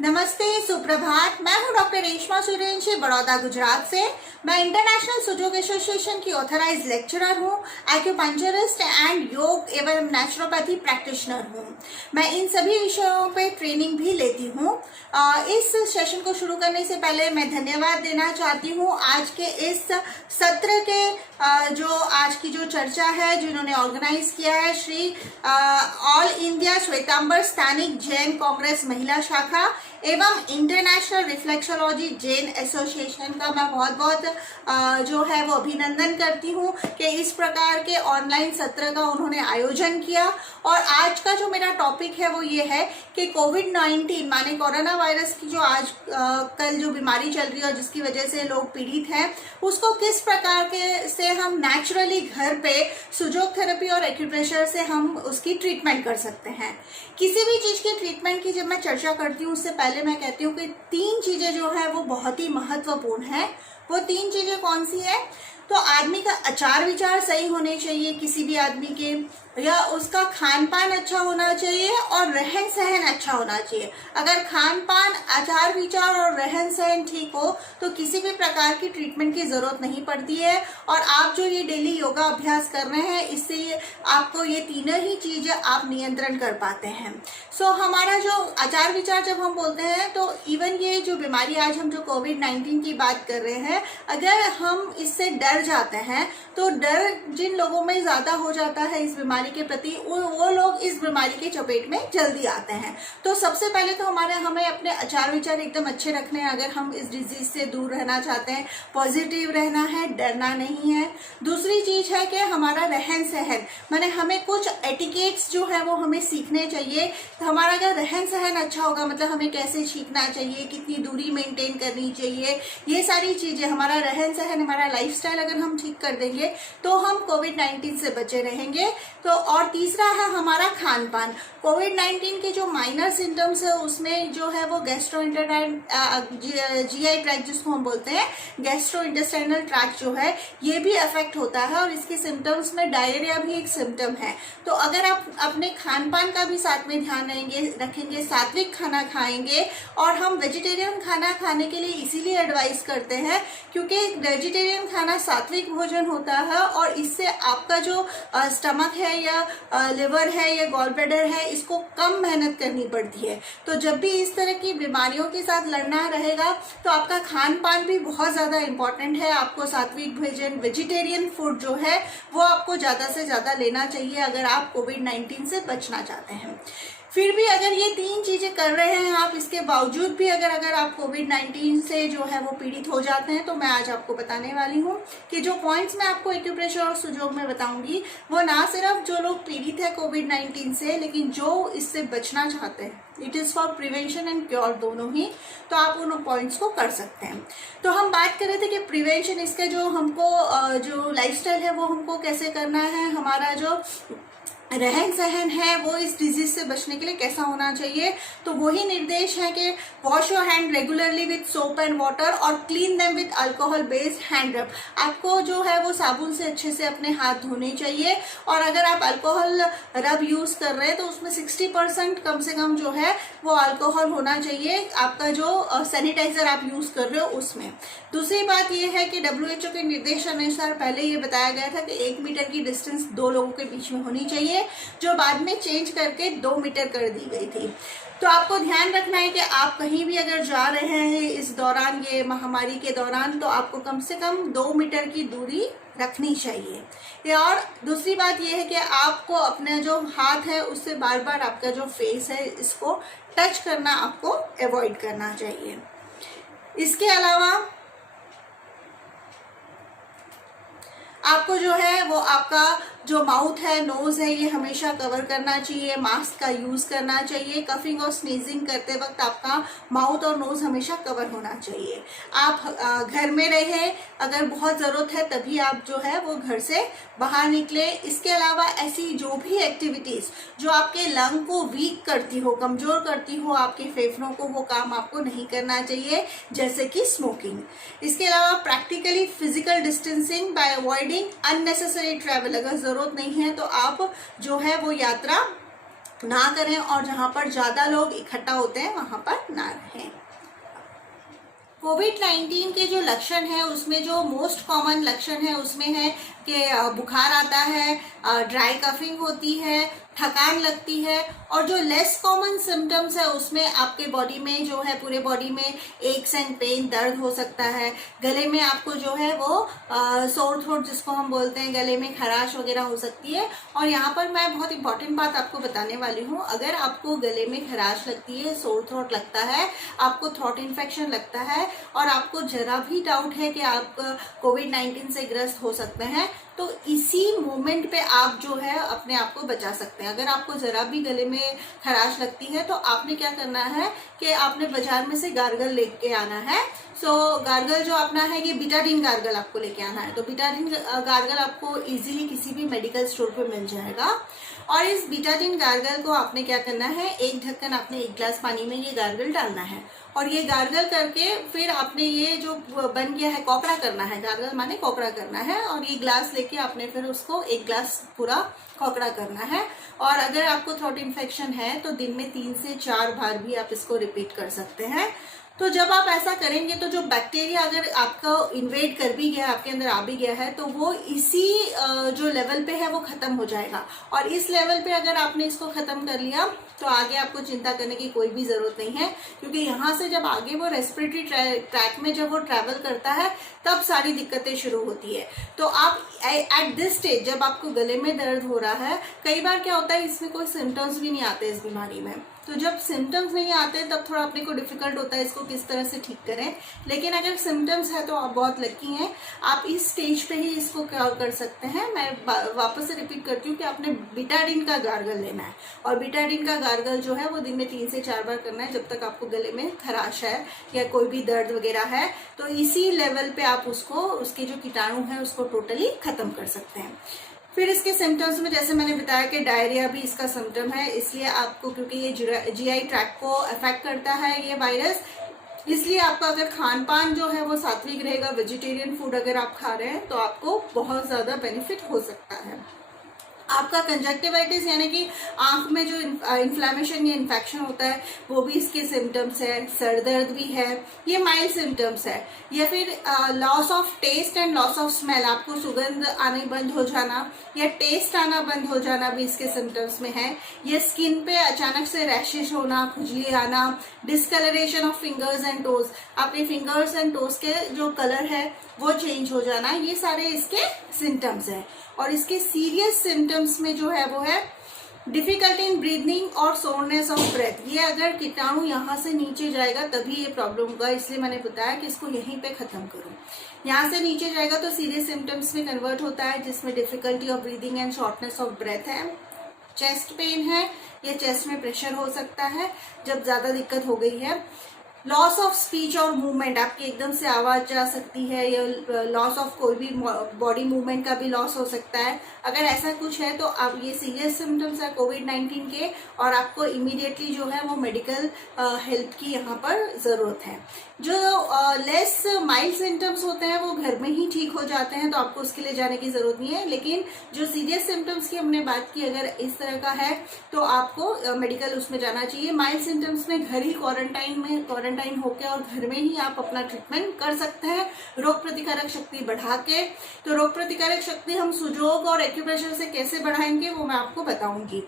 नमस्ते, सुप्रभात। मैं हूं डॉक्टर रेशमा सूर्यवंशी, बड़ौदा, गुजरात से। मैं इंटरनेशनल सुजोग एसोसिएशन की ऑथराइज लेक्चरर हूं, एक्यूपंक्चरिस्ट एंड योग एवं नेचुरोपैथी प्रैक्टिशनर हूं। मैं इन सभी विषयों पे ट्रेनिंग भी लेती हूं। इस सेशन को शुरू करने से पहले मैं धन्यवाद देना चाहती हूं आज के इस सत्र के जो आज की जो चर्चा है जिन्होंने ऑर्गेनाइज किया है, श्री ऑल इंडिया श्वेतांबर स्थानिक जैन कांग्रेस महिला शाखा एवं इंटरनेशनल रिफ्लेक्सोलॉजी जैन एसोसिएशन का मैं बहुत बहुत जो है वो अभिनंदन करती हूँ कि इस प्रकार के ऑनलाइन सत्र का उन्होंने आयोजन किया। और आज का जो मेरा टॉपिक है वो ये है कि कोविड-19 माने कोरोना वायरस की जो आज कल जो बीमारी चल रही है और जिसकी वजह से लोग पीड़ित हैं, उसको किस प्रकार के से हम नेचुरली घर पे सुजोग थेरेपी और एक्यूप्रेशर से हम उसकी ट्रीटमेंट कर सकते हैं। किसी भी चीज की ट्रीटमेंट की जब मैं चर्चा करती हूँ उससे पहले मैं कहती हूँ कि तीन चीजें जो है वो बहुत ही महत्वपूर्ण है। वो तीन चीजें कौन सी है? तो आदमी का आचार विचार सही होने चाहिए, किसी भी आदमी के, या उसका खान पान अच्छा होना चाहिए और रहन सहन अच्छा होना चाहिए। अगर खान पान, आचार विचार और रहन सहन ठीक हो तो किसी भी प्रकार की ट्रीटमेंट की जरूरत नहीं पड़ती है। और आप जो ये डेली योगा अभ्यास कर रहे हैं, इससे आपको ये तीनों ही चीजें आप नियंत्रण कर पाते हैं। सो हमारा जो आचार विचार जब हम बोलते हैं तो इवन ये जो बीमारी आज हम जो कोविड-19 की बात कर रहे हैं, अगर हम इससे डर जाते हैं तो डर जिन लोगों में ज्यादा हो जाता है इस बीमारी के प्रति, वो लोग इस बीमारी के चपेट में जल्दी आते हैं। तो सबसे पहले तो हमें अपने आचार विचार एकदम अच्छे रखने हैं। अगर हम इस डिजीज से दूर रहना चाहते हैं, पॉजिटिव रहना है, डरना नहीं है। दूसरी चीज है कि हमारा रहन सहन, माने हमें कुछ एटिकेट्स जो है वो हमें सीखने चाहिए। तो हमारा अगर रहन सहन अच्छा होगा, मतलब हमें कैसे छींकना चाहिए, कितनी दूरी मेंटेन करनी चाहिए, ये सारी चीजें, हमारा रहन सहन, हमारा लाइफस्टाइल अगर हम ठीक कर देंगे तो हम कोविड-19 से बचे रहेंगे। तो और तीसरा है हमारा खान पान। कोविड-19 के जो माइनर सिम्टम्स है उसमें जो है वो जीआई ट्रैक्ट जिसको हम बोलते हैं, गैस्ट्रो इंटेस्टाइनल ट्रैक्ट जो है ये भी अफेक्ट होता है और इसके सिम्टम्स में डायरिया भी एक सिम्टम है। तो अगर आप अपने खान पान का भी साथ में ध्यान रखेंगे, सात्विक खाना खाएंगे, और हम वेजिटेरियन खाना खाने के लिए इसीलिए एडवाइस करते हैं क्योंकि वेजिटेरियन खाना सात्विक भोजन होता है और इससे आपका जो स्टमक है या लिवर है या गॉल ब्लैडर है, इसको कम मेहनत करनी पड़ती है। तो जब भी इस तरह की बीमारियों के साथ लड़ना रहेगा तो आपका खान पान भी बहुत ज्यादा इंपॉर्टेंट है। आपको सात्विक भोजन, वेजिटेरियन फूड जो है वो आपको ज्यादा से ज्यादा लेना चाहिए अगर आप कोविड-19 से बचना चाहते हैं। फिर भी अगर ये तीन चीजें कर रहे हैं आप, इसके बावजूद भी अगर आप कोविड-19 से जो है वो पीड़ित हो जाते हैं, तो मैं आज आपको बताने वाली हूँ कि जो पॉइंट्स मैं आपको एक्यूप्रेशर और सुजोग में बताऊंगी वो ना सिर्फ जो लोग पीड़ित है कोविड-19 से, लेकिन जो इससे बचना चाहते हैं, it is for prevention and cure दोनों ही, तो आप उन पॉइंट्स को कर सकते हैं। तो हम बात कर रहे थे कि प्रिवेंशन, इसका जो हमको जो लाइफस्टाइल है वो हमको कैसे करना है, हमारा जो रहन सहन है वो इस डिजीज से बचने के लिए कैसा होना चाहिए। तो वही निर्देश है कि wash your hand regularly with soap and water और clean them with alcohol based hand rub. आपको जो है वो साबुन से अच्छे से अपने हाथ धोने चाहिए, और अगर आप अल्कोहल रब यूज कर रहे हैं तो उसमें 60% कम से कम जो है वो अल्कोहल होना चाहिए, आपका जो सैनिटाइजर आप यूज कर रहे हो उसमें। दूसरी बात यह है कि WHO के निर्देश अनुसार पहले ये बताया गया था कि 1 मीटर की डिस्टेंस 2 लोगों के बीच में होनी चाहिए, जो बाद में चेंज करके 2 मीटर कर दी गई थी। तो आपको ध्यान रखना है कि आप कहीं भी अगर जा रहे हैं इस दौरान, ये महामारी के दौरान, तो आपको कम से कम 2 मीटर की दूरी रखनी चाहिए। और दूसरी बात यह है कि आपको अपना जो हाथ है उससे बार बार आपका जो फेस है इसको टच करना आपको अवॉइड करना चाहिए। इसके अलावा आपको जो है वो आपका जो माउथ है, नोज है, ये हमेशा कवर करना चाहिए, मास्क का यूज करना चाहिए। कफिंग और स्नीजिंग करते वक्त आपका माउथ और नोज हमेशा कवर होना चाहिए। आप घर में रहे, अगर बहुत जरूरत है तभी आप जो है वो घर से बाहर निकले। इसके अलावा ऐसी जो भी एक्टिविटीज जो आपके लंग को वीक करती हो, कमजोर करती हो, आपके फेफड़ों को, वो काम आपको नहीं करना चाहिए, जैसे कि स्मोकिंग। इसके अलावा practically physical distancing bye avoiding unnecessary travel. अगर जरूरत नहीं है तो आप जो है वो यात्रा ना करें और जहाँ पर ज़्यादा लोग इकट्ठा होते हैं वहाँ पर ना रहें। कोविड-19 के जो लक्षण है उसमें जो मोस्ट कॉमन लक्षण है उसमें है कि बुखार आता है, ड्राई कफिंग होती है, थकान लगती है, और जो लेस कॉमन सिम्टम्स है उसमें आपके बॉडी में जो है पूरे बॉडी में एक्स एंड पेन, दर्द हो सकता है, गले में आपको जो है वो सोर थ्रोट जिसको हम बोलते हैं, गले में खराश वगैरह हो सकती है। और यहाँ पर मैं बहुत इंपॉर्टेंट बात आपको बताने वाली हूँ, अगर आपको गले में खराश लगती है, सोर थ्रोट लगता है, आपको थ्रोट इन्फेक्शन लगता है और आपको जरा भी डाउट है कि आप कोविड-19 से ग्रस्त हो सकते हैं, तो इसी मोमेंट पे आप जो है अपने आप को बचा सकते हैं। अगर आपको जरा भी गले में खराश लगती है तो आपने क्या करना है कि आपने बाजार में से गार्गल लेके आना है। गार्गल जो अपना है ये बीटाडीन गार्गल आपको लेके आना है। तो बीटाडीन गार्गल आपको इजीली किसी भी मेडिकल स्टोर पे मिल जाएगा। और इस बीटाडीन गार्गल को आपने क्या करना है, एक ढक्कन आपने 1 गिलास पानी में ये गार्गल डालना है और ये गार्गल करके फिर आपने ये जो बन गया है कोकड़ा करना है, गार्गल माने कोकड़ा करना है, और ये ग्लास लेके आपने फिर उसको 1 गिलास पूरा कोकड़ा करना है। और अगर आपको थ्रोट इन्फेक्शन है तो दिन में 3 से 4 बार भी आप इसको रिपीट कर सकते हैं। तो जब आप ऐसा करेंगे तो जो बैक्टीरिया अगर आपका इन्वेड कर भी गया, आपके अंदर आ भी गया है, तो वो इसी जो लेवल पे है वो खत्म हो जाएगा। और इस लेवल पे अगर आपने इसको खत्म कर लिया तो आगे आपको चिंता करने की कोई भी जरूरत नहीं है, क्योंकि यहाँ से जब आगे वो रेस्पिरेटरी ट्रैक में जब वो ट्रैवल करता है तब सारी दिक्कतें शुरू होती है। तो आप एट दिस स्टेज जब आपको गले में दर्द हो रहा है, कई बार क्या होता है इसमें कोई सिम्टम्स भी नहीं आते इस बीमारी में, तो जब सिम्टम्स नहीं आते तब थोड़ा अपने को डिफिकल्ट होता है इसको किस तरह से ठीक करें। लेकिन अगर सिम्टम्स है तो आप बहुत लकी हैं, आप इस स्टेज पे ही इसको क्योर कर सकते हैं। मैं वापस से रिपीट करती हूँ कि आपने बीटाडीन का गार्गल लेना है और बीटाडीन का गार्गल जो है वो दिन में 3 से 4 बार करना है जब तक आपको गले में खराश है या कोई भी दर्द वगैरह है। तो इसी लेवल पे आप उसको, उसके जो कीटाणु है उसको टोटली खत्म कर सकते हैं। फिर इसके सिम्टम्स में जैसे मैंने बताया कि डायरिया भी इसका सिम्टम है, इसलिए आपको, क्योंकि ये जीआई ट्रैक को अफेक्ट करता है ये वायरस, इसलिए आपका अगर खान पान जो है वो सात्विक रहेगा, वेजिटेरियन फूड अगर आप खा रहे हैं तो आपको बहुत ज्यादा बेनिफिट हो सकता है। आपका कंजक्टिवाइटिस यानी कि आंख में जो इन्फ्लेमेशन या इन्फेक्शन होता है वो भी इसके सिम्टम्स है, सर दर्द भी है, ये माइल्ड सिम्टम्स है। या फिर loss of taste and loss of smell, आपको सुगंध आने बंद हो जाना या टेस्ट आना बंद हो जाना भी इसके सिम्टम्स में है। ये स्किन पे अचानक से रैशेस होना, खुजली आना, discolouration of fingers and toes, आपके फिंगर्स एंड टोज के जो कलर है वो चेंज हो जाना, ये सारे इसके सिम्टम्स है। और इसके सीरियस सिम्टम्स में जो है वो है डिफिकल्टी इन ब्रीदिंग और सोरनेस ऑफ ब्रेथ। ये अगर कीटाणु यहाँ से नीचे जाएगा तभी ये प्रॉब्लम होगा, इसलिए मैंने बताया कि इसको यहीं पे खत्म करो। यहाँ से नीचे जाएगा तो सीरियस सिम्टम्स में कन्वर्ट होता है, जिसमें difficulty of breathing and shortness of breath है, चेस्ट पेन है, या चेस्ट में प्रेशर हो सकता है जब ज्यादा दिक्कत हो गई है, लॉस ऑफ स्पीच और मूवमेंट, आपकी एकदम से आवाज जा सकती है, या लॉस ऑफ कोई भी बॉडी मूवमेंट का भी लॉस हो सकता है। अगर ऐसा कुछ है तो आप, ये सीरियस सिम्टम्स है कोविड-19 के और आपको इमीडिएटली जो है वो मेडिकल हेल्प की यहाँ पर जरूरत है। जो लेस माइल्ड सिम्टम्स होते हैं वो घर में ही ठीक हो जाते हैं, तो आपको उसके लिए जाने की जरूरत नहीं है। लेकिन जो सीरियस सिम्टम्स की हमने बात की, अगर इस तरह का है तो आपको मेडिकल उसमें जाना चाहिए। माइल्ड सिम्टम्स में घर ही क्वारंटाइन होकर और घर में ही आप अपना ट्रीटमेंट कर सकते हैं रोग प्रतिकारक शक्ति बढ़ा के। तो रोग प्रतिकारक शक्ति हम सुजोग और एक्यूप्रेशर से कैसे बढ़ाएंगे वो मैं आपको बताऊंगी।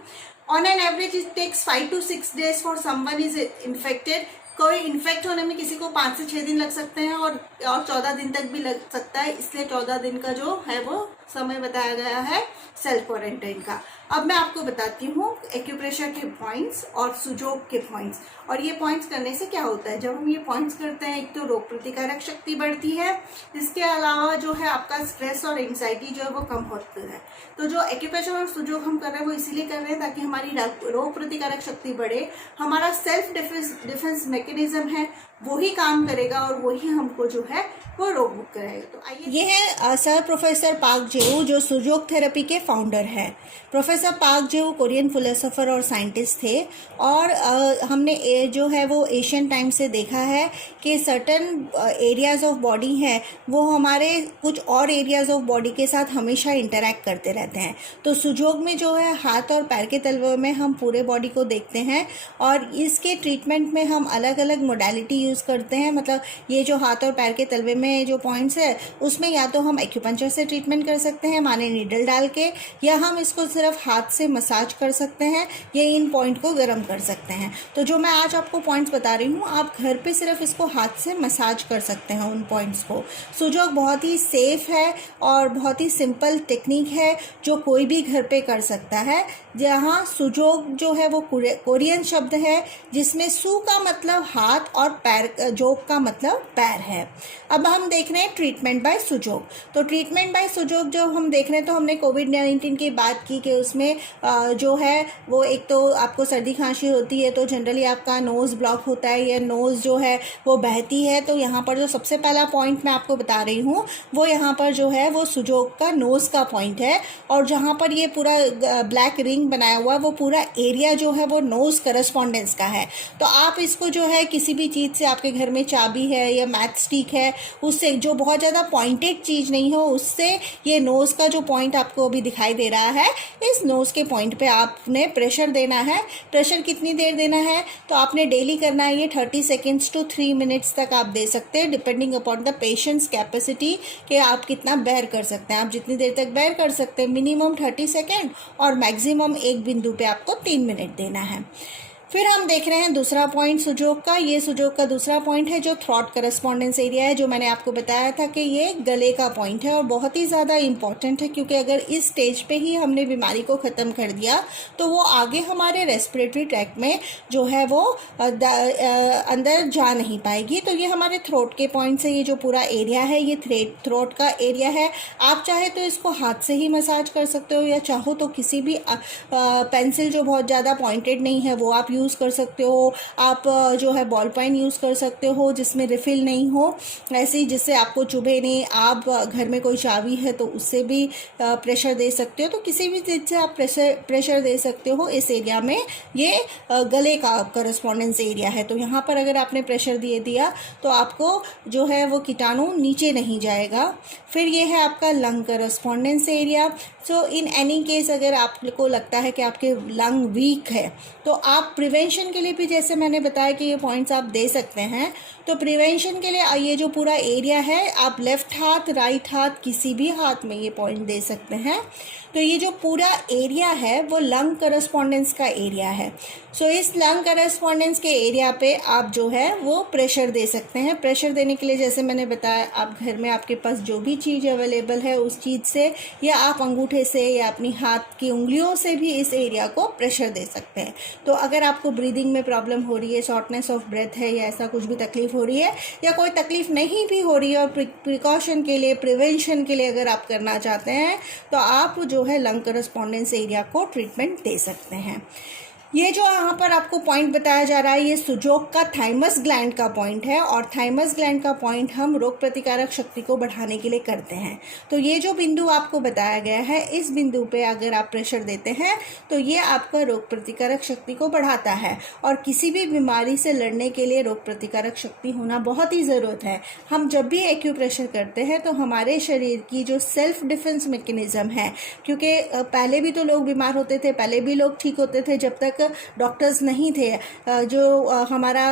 On an average it takes 5 to 6 days for someone is infected. कोई इन्फेक्ट होने में किसी को 5 से 6 दिन लग सकते हैं और 14 दिन तक भी लग सकता है, इसलिए 14 दिन का जो है वो समय बताया गया है सेल्फ क्वारंटाइन का। अब मैं आपको बताती हूँ एक्यूप्रेशर के पॉइंट्स और सुजोग के पॉइंट्स। और ये पॉइंट्स करने से क्या होता है, जब हम ये पॉइंट्स करते हैं एक तो रोग प्रतिकारक शक्ति बढ़ती है, इसके अलावा जो है आपका स्ट्रेस और एंजाइटी जो है वो कम होती है। तो जो एक्यूप्रेशर और सुजोग हम कर रहे हैं वो इसीलिए कर रहे हैं ताकि हमारी रोग प्रतिकारक शक्ति बढ़े, हमारा सेल्फ डिफेंस मैकेनिज्म है वही काम करेगा और वही हमको जो है वो रोग मुक्त कराएगा। तो आइए, ये है सर प्रोफेसर पार्क जेऊ जो सुजोग थेरेपी के फाउंडर हैं। प्रोफेसर पार्क जेऊ कोरियन फिलोसोफर और साइंटिस्ट थे और हमने जो है वो एशियन टाइम से देखा है कि सर्टन एरियाज ऑफ बॉडी हैं वो हमारे कुछ और एरियाज ऑफ बॉडी के साथ हमेशा इंटरैक्ट करते रहते हैं। तो सुजोग में जो है हाथ और पैर के तलवे में हम पूरे बॉडी को देखते हैं और इसके ट्रीटमेंट में हम अलग अलग मोडालिटी यूज़ करते हैं। मतलब ये जो हाथ और पैर के तलवे में जो पॉइंट्स है उसमें या तो हम एक्यूपंक्चर से ट्रीटमेंट कर सकते हैं माने नीडल डाल के, या हम इसको सिर्फ हाथ से मसाज कर सकते हैं या इन पॉइंट को गर्म कर सकते हैं। तो जो मैं आज आपको पॉइंट्स बता रही हूँ आप घर पे सिर्फ इसको हाथ से मसाज कर सकते हैं उन पॉइंट्स को। सुजोग बहुत ही सेफ है और बहुत ही सिंपल टेक्निक है जो कोई भी घर पे कर सकता है। जहाँ सुजोग जो है वो कोरियन शब्द है जिसमें सु का मतलब हाथ और पैर, जोग का मतलब पैर है। अब हम देख रहे हैं ट्रीटमेंट बाय सुजोग। तो ट्रीटमेंट बाय सुजोग जो हम देख रहे हैं तो हमने कोविड-19 की बात की कि उसमें जो है वो एक तो आपको सर्दी खांसी होती है तो जनरली आपका नोज़ ब्लॉक होता है या नोज़ जो है वो बहती है। तो यहाँ पर जो सबसे पहला पॉइंट मैं आपको बता रही हूँ वो यहाँ पर जो है वो सुजोग का नोज़ का पॉइंट है और जहाँ पर ये पूरा ब्लैक रिंग बनाया हुआ है वो पूरा एरिया जो है वो नोज़ करस्पॉन्डेंस का है। तो आप इसको जो है किसी भी चीज़ से, आपके घर में चाबी है या मैथ स्टिक है, उससे जो बहुत ज़्यादा पॉइंटेड चीज़ नहीं हो उससे ये नोज़ का जो पॉइंट आपको अभी दिखाई दे रहा है इस नोज़ के पॉइंट पे आपने प्रेशर देना है। प्रेशर कितनी देर देना है तो आपने डेली करना है। ये 30 सेकेंड्स टू 3 मिनट्स तक आप दे सकते हैं depending upon the patients capacity कि आप कितना बेयर कर सकते हैं। आप जितनी देर तक बेयर कर सकते हैं, मिनिमम 30 सेकेंड और मैक्सिमम एक बिंदु पे आपको 3 मिनट देना है। फिर हम देख रहे हैं दूसरा पॉइंट सुजोग का। ये सुजोग का दूसरा पॉइंट है जो थ्रॉट करस्पॉन्डेंस एरिया है, जो मैंने आपको बताया था कि ये गले का पॉइंट है और बहुत ही ज़्यादा इम्पॉर्टेंट है क्योंकि अगर इस स्टेज पे ही हमने बीमारी को ख़त्म कर दिया तो वो आगे हमारे रेस्पिरेटरी ट्रैक्ट में जो है वो अंदर जा नहीं पाएगी। तो ये हमारे थ्रोट के पॉइंट से ये जो पूरा एरिया है ये थ्रोट का एरिया है। आप चाहे तो इसको हाथ से ही मसाज कर सकते हो या चाहो तो किसी भी पेंसिल जो बहुत ज़्यादा पॉइंटेड नहीं है वो आप यूज़ कर सकते हो। आप जो है बॉल पेन यूज़ कर सकते हो जिसमें रिफ़िल नहीं हो, ऐसे ही जिससे आपको चुभे नहीं। आप घर में कोई चाबी है तो उससे भी प्रेशर दे सकते हो। तो किसी भी चीज़ से आप प्रेशर दे सकते हो। इस एरिया में ये गले का करस्पॉन्डेंस एरिया है। तो यहाँ पर अगर आपने प्रेशर दिया तो आपको जो है वो कीटाणु नीचे नहीं जाएगा। फिर ये है आपका lung correspondence area. So in any case अगर आपको लगता है कि आपके लंग वीक है तो आप प्रिवेंशन के लिए भी, जैसे मैंने बताया कि ये पॉइंट्स आप दे सकते हैं, तो प्रिवेंशन के लिए ये जो पूरा एरिया है आप लेफ़्ट हाथ, राइट हाथ, किसी भी हाथ में ये पॉइंट दे सकते हैं। तो ये जो पूरा एरिया है वो लंग करस्पॉन्डेंस का एरिया है। सो इस लंग करस्पॉन्डेंस के एरिया पे आप जो है वो प्रेशर दे सकते हैं। प्रेशर देने के लिए जैसे मैंने बताया आप घर में आपके पास जो भी चीज़ अवेलेबल है उस चीज़ से या आप अंगूठे से या अपनी हाथ की उंगलियों से भी इस एरिया को प्रेशर दे सकते हैं। तो अगर आपको ब्रीदिंग में प्रॉब्लम हो रही है, शॉर्टनेस ऑफ ब्रेथ है या ऐसा कुछ भी तकलीफ हो रही है या कोई तकलीफ नहीं भी हो रही है और प्रिकॉशन के लिए, प्रिवेंशन के लिए अगर आप करना चाहते हैं तो आप जो है लंग करस्पॉन्डेंस एरिया को ट्रीटमेंट दे सकते हैं। ये जो यहाँ पर आपको पॉइंट बताया जा रहा है ये सुजोग का थाइमस ग्लैंड का पॉइंट है और थाइमस ग्लैंड का पॉइंट हम रोग प्रतिकारक शक्ति को बढ़ाने के लिए करते हैं। तो ये जो बिंदु आपको बताया गया है इस बिंदु पे अगर आप प्रेशर देते हैं तो ये आपका रोग प्रतिकारक शक्ति को बढ़ाता है और किसी भी बीमारी से लड़ने के लिए रोग प्रतिकारक शक्ति होना बहुत ही ज़रूरत है। हम जब भी एक्यूप्रेशर करते हैं तो हमारे शरीर की जो सेल्फ डिफेंस मैकेनिज्म है, क्योंकि पहले भी तो लोग बीमार होते थे, पहले भी लोग ठीक होते थे जब तक डॉक्टर्स नहीं थे। जो हमारा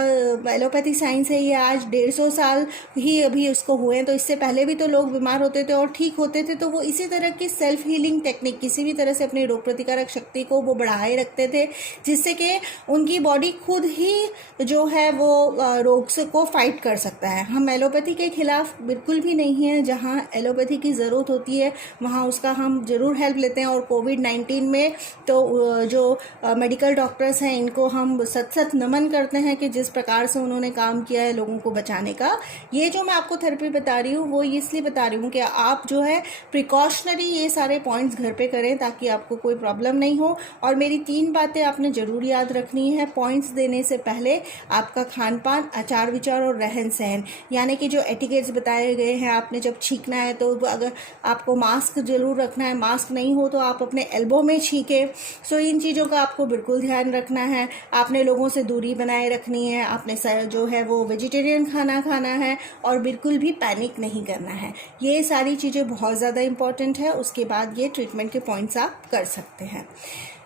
एलोपैथी साइंस है ये आज 150 साल ही अभी उसको हुए हैं। तो इससे पहले भी तो लोग बीमार होते थे और ठीक होते थे। तो वो इसी तरह की सेल्फ हीलिंग टेक्निक, किसी भी तरह से अपनी रोग प्रतिकारक शक्ति को वो बढ़ाए रखते थे जिससे कि उनकी बॉडी खुद ही जो है वो रोग से को फाइट कर सकता है। हम एलोपैथी के खिलाफ बिल्कुल भी नहीं है। जहाँ एलोपैथी की ज़रूरत होती है वहाँ उसका हम ज़रूर हेल्प लेते हैं। और कोविड-19 में तो जो मेडिकल डॉक्टर्स हैं इनको हम सत सत नमन करते हैं कि जिस प्रकार से उन्होंने काम किया है लोगों को बचाने का। ये जो मैं आपको थेरेपी बता रही हूँ वो इसलिए बता रही हूँ कि आप जो है प्रिकॉशनरी ये सारे पॉइंट्स घर पे करें ताकि आपको कोई प्रॉब्लम नहीं हो। और मेरी 3 बातें आपने ज़रूर याद रखनी है पॉइंट्स देने से पहले। आपका खान पान, आचार विचार और रहन सहन, यानी कि जो एटिकेट्स बताए गए हैं, आपने जब छींकना है तो अगर आपको मास्क जरूर रखना है, मास्क नहीं हो तो आप अपने एल्बो में छींके। सो इन चीज़ों का आपको बिल्कुल ध्यान रखना है। आपने लोगों से दूरी बनाए रखनी है, आपने जो है वो वेजिटेरियन खाना खाना है और बिल्कुल भी पैनिक नहीं करना है। ये सारी चीज़ें बहुत ज़्यादा इम्पॉर्टेंट है। उसके बाद ये ट्रीटमेंट के पॉइंट्स आप कर सकते हैं।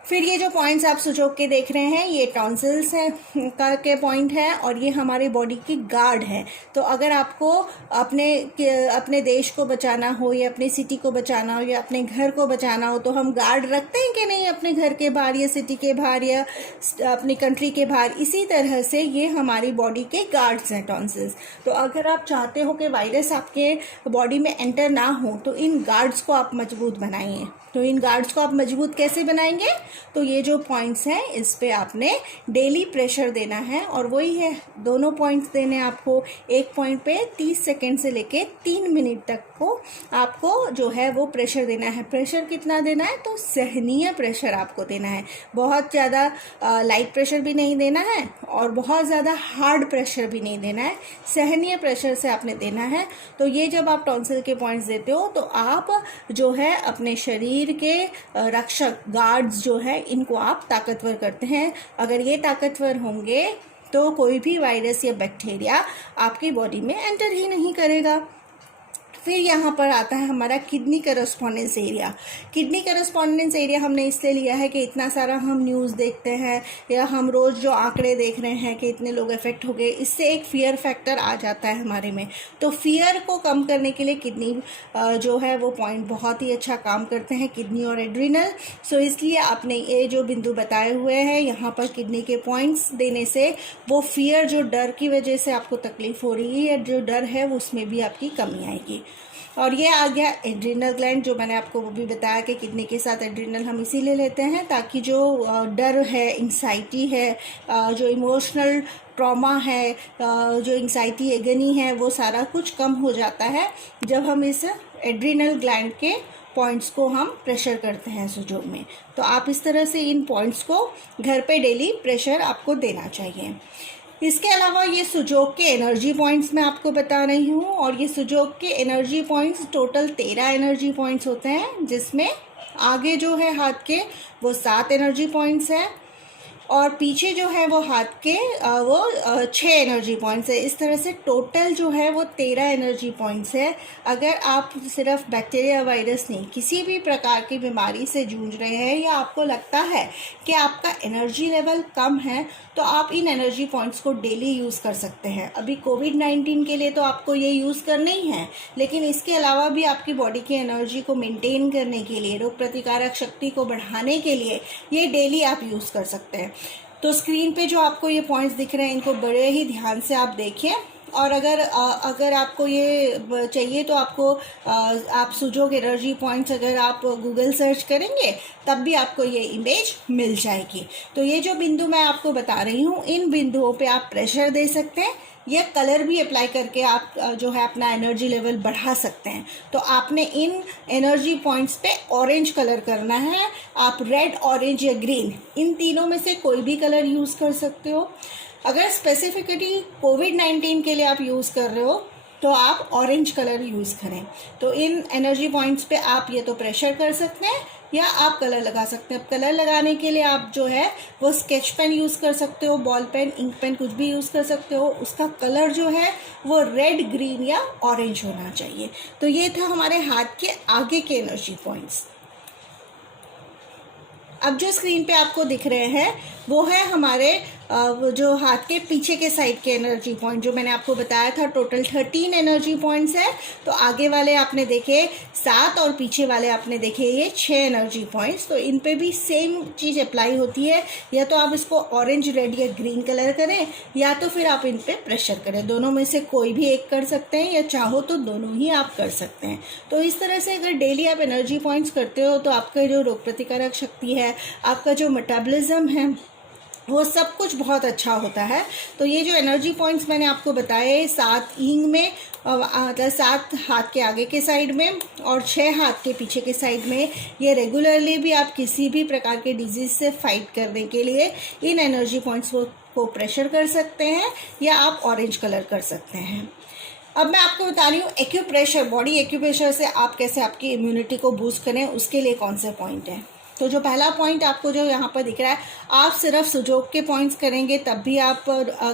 फिर ये जो पॉइंट्स आप सुजोग के देख रहे हैं ये टॉन्सिल्स हैं के पॉइंट है और ये हमारे बॉडी की गार्ड है। तो अगर आपको अपने देश को बचाना हो या अपनी सिटी को बचाना हो या अपने घर को बचाना हो तो हम गार्ड रखते हैं कि नहीं अपने घर के बाहर या सिटी के बाहर या अपनी कंट्री के बाहर। इसी तरह से ये हमारी बॉडी के गार्ड्स हैं टॉन्सिल्स। तो अगर आप चाहते हो कि वायरस आपके बॉडी में एंटर ना हो तो इन गार्ड्स को आप मजबूत बनाइए। तो इन गार्ड्स को आप मजबूत कैसे बनाएंगे? तो ये जो पॉइंट्स हैं इस पे आपने डेली प्रेशर देना है और वही है, दोनों पॉइंट्स देने आपको। एक पॉइंट पे 30 सेकेंड से लेके 3 मिनट तक को आपको जो है वो प्रेशर देना है। प्रेशर कितना देना है? तो सहनीय प्रेशर आपको देना है। बहुत ज़्यादा लाइट प्रेशर भी नहीं देना है और बहुत ज़्यादा हार्ड प्रेशर भी नहीं देना है, सहनीय प्रेशर से आपने देना है। तो ये जब आप टॉन्सिल के पॉइंट्स देते हो तो आप जो है अपने शरीर के रक्षक गार्ड्स जो है इनको आप ताकतवर करते हैं। अगर ये ताकतवर होंगे तो कोई भी वायरस या बैक्टीरिया आपकी बॉडी में एंटर ही नहीं करेगा। फिर यहाँ पर आता है हमारा kidney correspondence area. Kidney correspondence area हमने इसलिए लिया है कि इतना सारा हम न्यूज़ देखते हैं या हम रोज़ जो आंकड़े देख रहे हैं कि इतने लोग इफेक्ट हो गए, इससे एक फियर फैक्टर आ जाता है हमारे में। तो फियर को कम करने के लिए किडनी जो है वो पॉइंट बहुत ही अच्छा काम करते हैं, किडनी और एड्रिनल। सो इसलिए आपने ये जो बिंदु बताए हुए हैं यहाँ पर किडनी के पॉइंट्स देने से वो फियर, जो डर की वजह से आपको तकलीफ हो रही है, जो डर है उसमें भी आपकी कमी आएगी। और ये आ गया एड्रिनल ग्लैंड, जो मैंने आपको वो भी बताया कि किडनी के साथ एड्रिनल हम इसीलिए लेते हैं ताकि जो डर है, एंग्जाइटी है, जो इमोशनल ट्रॉमा है, जो एंग्जाइटी एगनी है, वो सारा कुछ कम हो जाता है जब हम इस एड्रिनल ग्लैंड के पॉइंट्स को हम प्रेशर करते हैं सुजोग में। तो आप इस तरह से इन पॉइंट्स को घर पे डेली प्रेशर आपको देना चाहिए। इसके अलावा ये सुजोग के एनर्जी पॉइंट्स मैं आपको बता रही हूँ और ये सुजोग के energy points total 13 energy points होते हैं, जिसमें आगे जो है हाथ के वो 7 एनर्जी पॉइंट्स हैं और पीछे जो है वो हाथ के वो 6 एनर्जी पॉइंट्स है। इस तरह से टोटल जो है वो 13 एनर्जी पॉइंट्स है। अगर आप सिर्फ बैक्टीरिया, वायरस नहीं, किसी भी प्रकार की बीमारी से जूझ रहे हैं या आपको लगता है कि आपका एनर्जी लेवल कम है तो आप इन एनर्जी पॉइंट्स को डेली यूज़ कर सकते हैं। अभी कोविड-19 के लिए तो आपको ये यूज़ करना ही है, लेकिन इसके अलावा भी आपकी बॉडी की एनर्जी को मेंटेन करने के लिए, रोग प्रतिकारक शक्ति को बढ़ाने के लिए ये डेली आप यूज़ कर सकते हैं। तो स्क्रीन पे जो आपको ये पॉइंट्स दिख रहे हैं इनको बड़े ही ध्यान से आप देखें और अगर आपको ये चाहिए तो आपको आप सुजोग एनर्जी पॉइंट्स अगर आप गूगल सर्च करेंगे तब भी आपको ये इमेज मिल जाएगी। तो ये जो बिंदु मैं आपको बता रही हूँ, इन बिंदुओं पे आप प्रेशर दे सकते हैं या कलर भी अप्लाई करके आप जो है अपना एनर्जी लेवल बढ़ा सकते हैं। तो आपने इन एनर्जी पॉइंट्स पे ऑरेंज कलर करना है। आप रेड, ऑरेंज या ग्रीन इन तीनों में से कोई भी कलर यूज़ कर सकते हो। अगर स्पेसिफिकली कोविड-19 के लिए आप यूज़ कर रहे हो तो आप ऑरेंज कलर यूज़ करें। तो इन एनर्जी पॉइंट्स पे आप ये तो प्रेशर कर सकते हैं या आप कलर लगा सकते हैं। अब कलर लगाने के लिए आप जो है वो स्केच पेन यूज़ कर सकते हो, बॉल पेन, इंक पेन, कुछ भी यूज़ कर सकते हो। उसका कलर जो है वो रेड, ग्रीन या ऑरेंज होना चाहिए। तो ये था हमारे हाथ के आगे के एनर्जी पॉइंट्स। अब जो स्क्रीन पे आपको दिख रहे हैं वो है हमारे जो हाथ के पीछे के साइड के एनर्जी पॉइंट, जो मैंने आपको बताया था टोटल 13 एनर्जी पॉइंट्स है। तो आगे वाले आपने देखे 7 और पीछे वाले आपने देखे ये 6 एनर्जी पॉइंट्स। तो इन पे भी सेम चीज़ अप्लाई होती है, या तो आप इसको ऑरेंज, रेड या ग्रीन कलर करें या तो फिर आप इन पे प्रेशर करें। दोनों में से कोई भी एक कर सकते हैं या चाहो तो दोनों ही आप कर सकते हैं। तो इस तरह से अगर डेली आप एनर्जी पॉइंट्स करते हो तो आपका जो रोग प्रतिकारक शक्ति है, आपका जो मेटाबॉलिज्म है, वो सब कुछ बहुत अच्छा होता है। तो ये जो एनर्जी पॉइंट्स मैंने आपको बताए 7 ईंग में, मतलब 7 हाथ के आगे के साइड में और 6 हाथ के पीछे के साइड में, ये रेगुलरली भी आप किसी भी प्रकार के डिजीज़ से फाइट करने के लिए इन एनर्जी पॉइंट्स को प्रेशर कर सकते हैं या आप ऑरेंज कलर कर सकते हैं। अब मैं आपको बता रही हूँ एक्यूप्रेशर, बॉडी एक्यूप्रेशर से आप कैसे आपकी इम्यूनिटी को बूस्ट करें, उसके लिए कौन से पॉइंट हैं। तो जो पहला पॉइंट आपको जो यहाँ पर दिख रहा है, आप सिर्फ सुजोग के पॉइंट्स करेंगे तब भी आप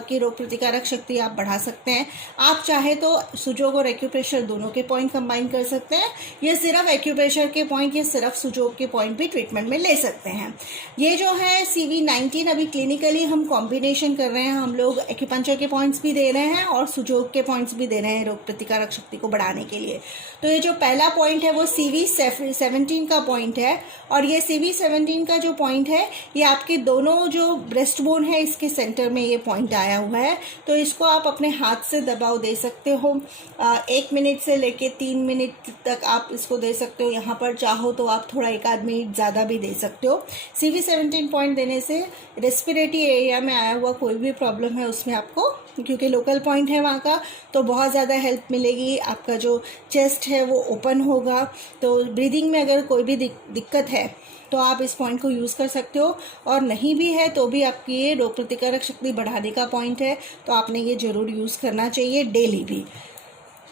की रोग प्रतिकारक शक्ति आप बढ़ा सकते हैं। आप चाहे तो सुजोग और एक्यूप्रेशर दोनों के पॉइंट कंबाइन कर सकते हैं, ये सिर्फ एक्यूप्रेशर के पॉइंट या सिर्फ सुजोग के पॉइंट भी ट्रीटमेंट में ले सकते हैं। ये जो है CV19 अभी क्लिनिकली हम कॉम्बिनेशन कर रहे हैं, हम लोग एक्यूपंचर के पॉइंट्स भी दे रहे हैं और सुजोग के पॉइंट्स भी दे रहे हैं रोग प्रतिकारक शक्ति को बढ़ाने के लिए। तो ये जो पहला पॉइंट है वो CV17 का पॉइंट है, और ये CV17 का जो पॉइंट है ये आपके दोनों जो ब्रेस्ट बोन है इसके सेंटर में ये पॉइंट आया हुआ है। तो इसको आप अपने हाथ से दबाव दे सकते हो, 1 मिनट से लेके 3 मिनट तक आप इसको दे सकते हो। यहाँ पर चाहो तो आप थोड़ा 1-8 मिनट ज़्यादा भी दे सकते हो। CV17 पॉइंट देने से रेस्पिरेटरी एरिया में आया हुआ कोई भी प्रॉब्लम है उसमें आपको, क्योंकि लोकल पॉइंट है वहाँ का, तो बहुत ज़्यादा हेल्प मिलेगी। आपका जो चेस्ट है वो ओपन होगा, तो ब्रीदिंग में अगर कोई भी दिक्कत है तो आप इस पॉइंट को यूज़ कर सकते हो, और नहीं भी है तो भी आपकी ये रोग प्रतिकारक शक्ति बढ़ाने का पॉइंट है, तो आपने ये ज़रूर यूज़ करना चाहिए डेली भी।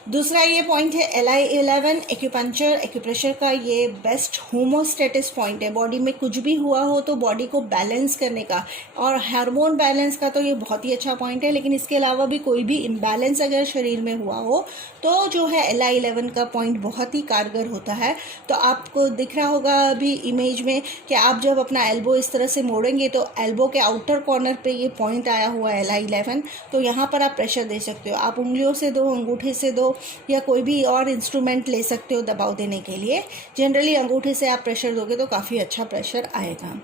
दूसरा ये पॉइंट है LI11 एक्यूपंचर एक्यूप्रेशर का, ये बेस्ट होमोस्टेटिस पॉइंट है। बॉडी में कुछ भी हुआ हो तो बॉडी को बैलेंस करने का, और हार्मोन बैलेंस का तो ये बहुत ही अच्छा पॉइंट है, लेकिन इसके अलावा भी कोई भी इम्बैलेंस अगर शरीर में हुआ हो तो जो है LI11 का पॉइंट बहुत ही कारगर होता है। तो आपको दिख रहा होगा अभी इमेज में कि आप जब अपना एल्बो इस तरह से मोड़ेंगे तो एल्बो के आउटर कॉर्नर पे ये पॉइंट आया हुआ है LI11, तो यहाँ पर आप प्रेशर दे सकते हो। आप उंगलियों से दो, अंगूठे से दो, या कोई भी और इंस्ट्रूमेंट ले सकते हो दबाव देने के लिए। जनरली अंगूठे से आप प्रेशर दोगे तो काफ़ी अच्छा प्रेशर आएगा।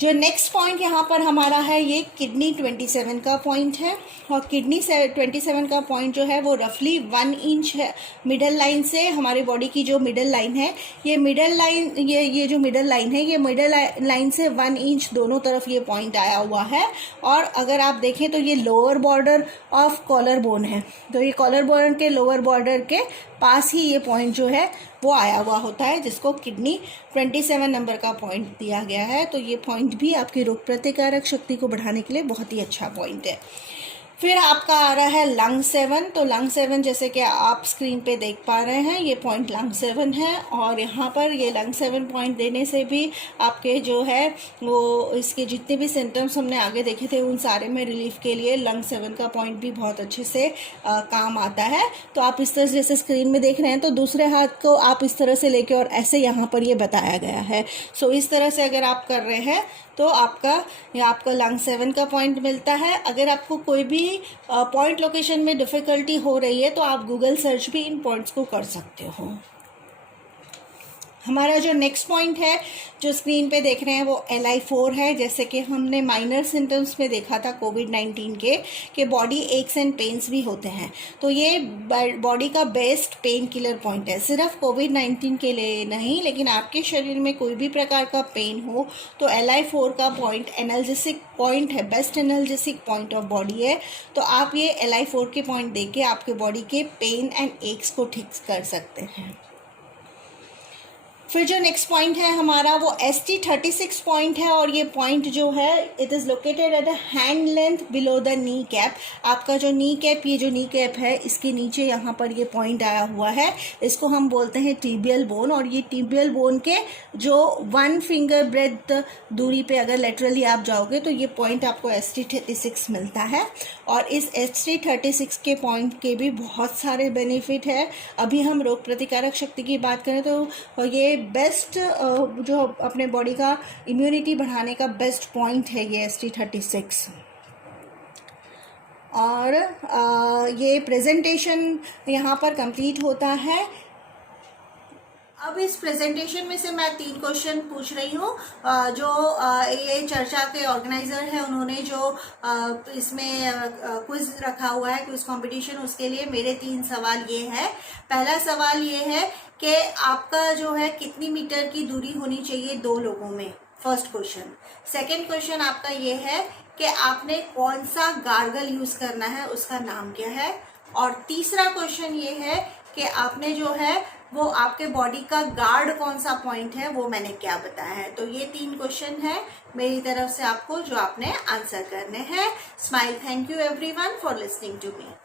जो नेक्स्ट पॉइंट यहाँ पर हमारा है ये किडनी 27 का पॉइंट है, और किडनी 27 का पॉइंट जो है वो रफली 1 इंच है मिडल लाइन से। हमारी बॉडी की जो मिडल लाइन है, ये मिडल लाइन, ये जो मिडल लाइन है, ये मिडल लाइन से 1 इंच दोनों तरफ ये पॉइंट आया हुआ है। और अगर आप देखें तो ये lower border of collar bone है, तो ये कॉलर बोन के लोअर बॉर्डर के पास ही ये पॉइंट जो है वो आया हुआ होता है, जिसको किडनी 27 नंबर का पॉइंट दिया गया है। तो ये पॉइंट भी आपकी रोग प्रतिकारक शक्ति को बढ़ाने के लिए बहुत ही अच्छा पॉइंट है। फिर आपका आ रहा है लंग 7। तो लंग 7 जैसे कि आप स्क्रीन पे देख पा रहे हैं, ये पॉइंट लंग 7 है, और यहाँ पर ये लंग 7 पॉइंट देने से भी आपके जो है वो इसके जितने भी सिम्टम्स हमने आगे देखे थे उन सारे में रिलीफ के लिए लंग 7 का पॉइंट भी बहुत अच्छे से काम आता है। तो आप इस तरह से जैसे स्क्रीन में देख रहे हैं, तो दूसरे हाथ को आप इस तरह से लेके, और ऐसे यहाँ पर ये बताया गया है। सो इस तरह से अगर आप कर रहे हैं तो आपका लंग 7 का पॉइंट मिलता है। अगर आपको कोई भी पॉइंट लोकेशन में डिफ़िकल्टी हो रही है तो आप गूगल सर्च भी इन पॉइंट्स को कर सकते हो। हमारा जो नेक्स्ट पॉइंट है जो स्क्रीन पे देख रहे हैं वो LI4 है। जैसे कि हमने माइनर सिम्टम्स में देखा था कोविड-19 के बॉडी एक्स एंड पेन्स भी होते हैं, तो ये बॉडी का बेस्ट पेन किलर पॉइंट है। सिर्फ कोविड-19 के लिए नहीं, लेकिन आपके शरीर में कोई भी प्रकार का पेन हो तो LI4 का पॉइंट एनाल्जेसिक पॉइंट है, best analgesic point of body है। तो आप ये LI4 के पॉइंट देके आपके बॉडी के पेन एंड एक्स को ठीक कर सकते हैं। फिर जो नेक्स्ट पॉइंट है हमारा वो ST36 पॉइंट है, और ये पॉइंट जो है it is located at a hand length below the knee cap. आपका जो नी कैप, ये जो नी कैप है इसके नीचे यहाँ पर ये पॉइंट आया हुआ है, इसको हम बोलते हैं टिबियल बोन। और ये टिबियल बोन के जो 1 फिंगर ब्रेथ दूरी पे अगर लेटरली आप जाओगे तो ये पॉइंट आपको ST36 मिलता है। और इस ST36 के पॉइंट के भी बहुत सारे बेनिफिट है। अभी हम रोग प्रतिकारक शक्ति की बात करें तो ये बेस्ट जो अपने बॉडी का इम्यूनिटी बढ़ाने का बेस्ट पॉइंट है ये ST36। और ये प्रेजेंटेशन यहाँ पर कंप्लीट होता है। अब इस प्रेजेंटेशन में से मैं 3 क्वेश्चन पूछ रही हूँ। जो ये चर्चा के ऑर्गेनाइजर है उन्होंने जो इसमें क्विज रखा हुआ है, क्विज कंपटीशन, उसके लिए मेरे 3 सवाल ये है। पहला सवाल ये है कि आपका जो है कितनी मीटर की दूरी होनी चाहिए 2 लोगों में, फर्स्ट क्वेश्चन। सेकेंड क्वेश्चन आपका ये है कि आपने कौन सा गार्गल यूज करना है, उसका नाम क्या है। और तीसरा क्वेश्चन ये है कि आपने जो है वो आपके बॉडी का गार्ड कौन सा पॉइंट है, वो मैंने क्या बताया है। तो ये 3 क्वेश्चन है मेरी तरफ से आपको, जो आपने आंसर करने हैं। Smile. Thank you everyone for listening to me.